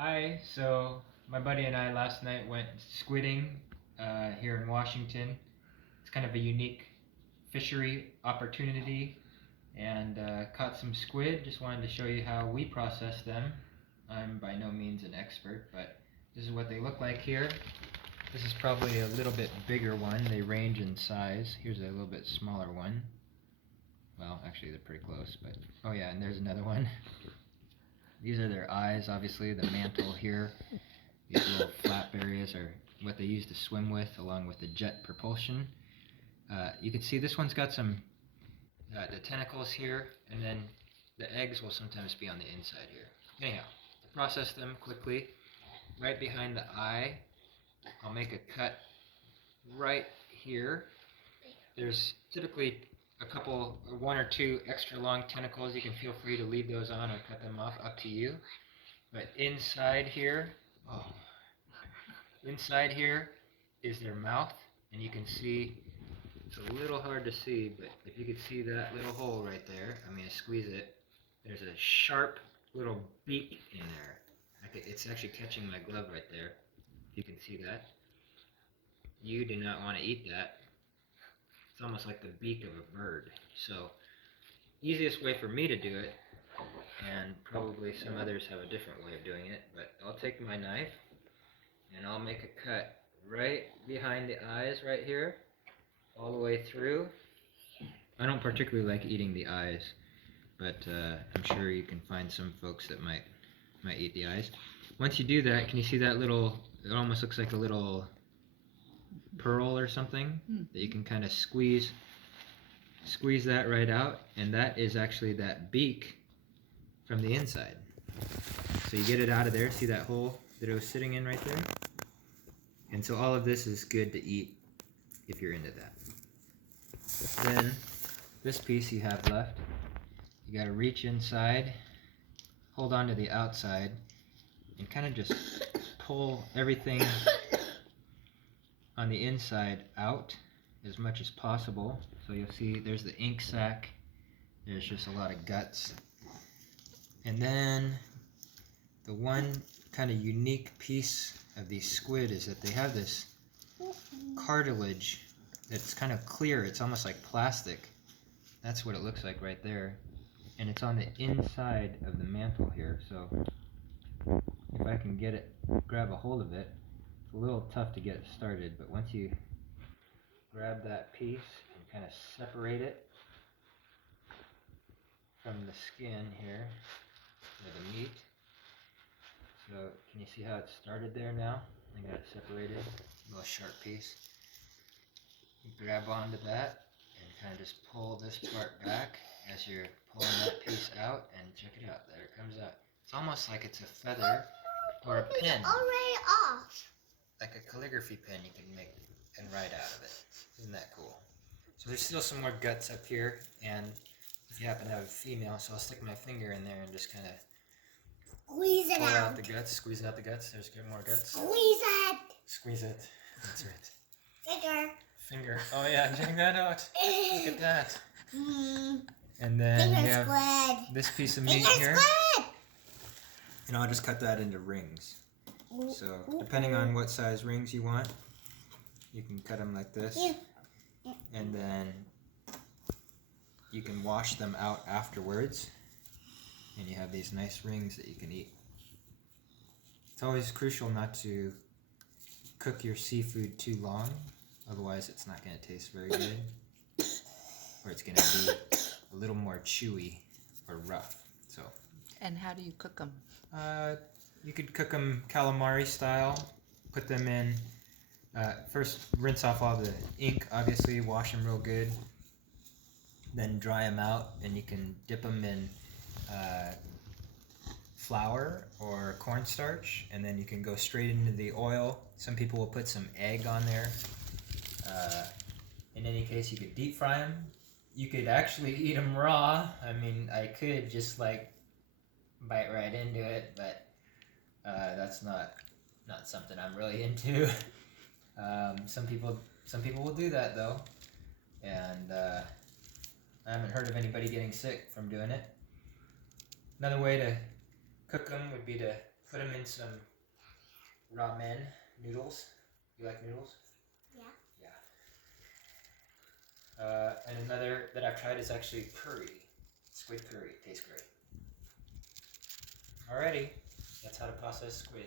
Hi, so my buddy and I last night went squidding here in Washington. It's kind of a unique fishery opportunity and caught some squid. Just wanted to show you how we process them. I'm by no means an expert, but this is what they look like here. This is probably a little bit bigger one. They range in size. Here's a little bit smaller one. Well, actually they're pretty close, but oh yeah, and there's another one. These are their eyes, obviously, the mantle here. These little flap areas are what they use to swim with, along with the jet propulsion. You can see this one's got some the tentacles here, and then the eggs will sometimes be on the inside here. Anyhow, to process them quickly, right behind the eye, I'll make a cut right here. There's typically one or two extra long tentacles. You can feel free to leave those on or cut them off, up to you. But inside here is their mouth, and you can see, it's a little hard to see, but if you could see that little hole right there, I'm going to squeeze it, there's a sharp little beak in there. It's actually catching my glove right there, if you can see that. You do not want to eat that. It's almost like the beak of a bird. So, easiest way for me to do it, and probably some others have a different way of doing it, but I'll take my knife and I'll make a cut right behind the eyes right here, all the way through. I don't particularly like eating the eyes, but I'm sure you can find some folks that might eat the eyes. Once you do that, can you see that little, it almost looks like a little pearl or something that you can kind of squeeze that right out, and that is actually that beak from the inside. So you get it out of there, see that hole that it was sitting in right there? And so all of this is good to eat if you're into that. Then this piece you have left, you gotta reach inside, hold on to the outside, and kind of just pull everything on the inside out as much as possible. So you'll see there's the ink sac, there's just a lot of guts. And then the one kind of unique piece of these squid is that they have this cartilage that's kind of clear. It's almost like plastic. That's what it looks like right there. And it's on the inside of the mantle here. So if I can grab a hold of it, it's a little tough to get it started, but once you grab that piece and kind of separate it from the skin here, or the meat. So can you see how it started there now? I got it separated, a little sharp piece. You grab onto that and kind of just pull this part back as you're pulling that piece out, and check it out, there it comes out. It's almost like it's a feather or a pen. Already off. Like a calligraphy pen you can make and write out of it. Isn't that cool? So there's still some more guts up here, and if you happen to have a female, so I'll stick my finger in there and just kind of Squeeze it pull out. out the guts, squeeze out the guts. There's good more guts. Squeeze it. Squeeze it. That's right. Finger. Oh yeah, check that out. Look at that. Mm. And then Finger you have squid. this piece of meat Finger here. squid. And I'll just cut that into rings. So depending on what size rings you want, you can cut them like this. And then you can wash them out afterwards, and you have these nice rings that you can eat. It's always crucial not to cook your seafood too long, otherwise it's not going to taste very good, or it's going to be a little more chewy or rough. So. And how do you cook them? You could cook them calamari style, put them in, first rinse off all the ink, obviously, wash them real good, then dry them out, and you can dip them in flour or cornstarch, and then you can go straight into the oil. Some people will put some egg on there. In any case, you could deep fry them. You could actually eat them raw. I mean, I could just like bite right into it, but that's not something I'm really into. Some people will do that though, and I haven't heard of anybody getting sick from doing it. Another way to cook them would be to put them in some ramen noodles. You like noodles? Yeah. Yeah. And another that I've tried is actually curry. Squid curry. Tastes great. Alrighty. That's how to process squid.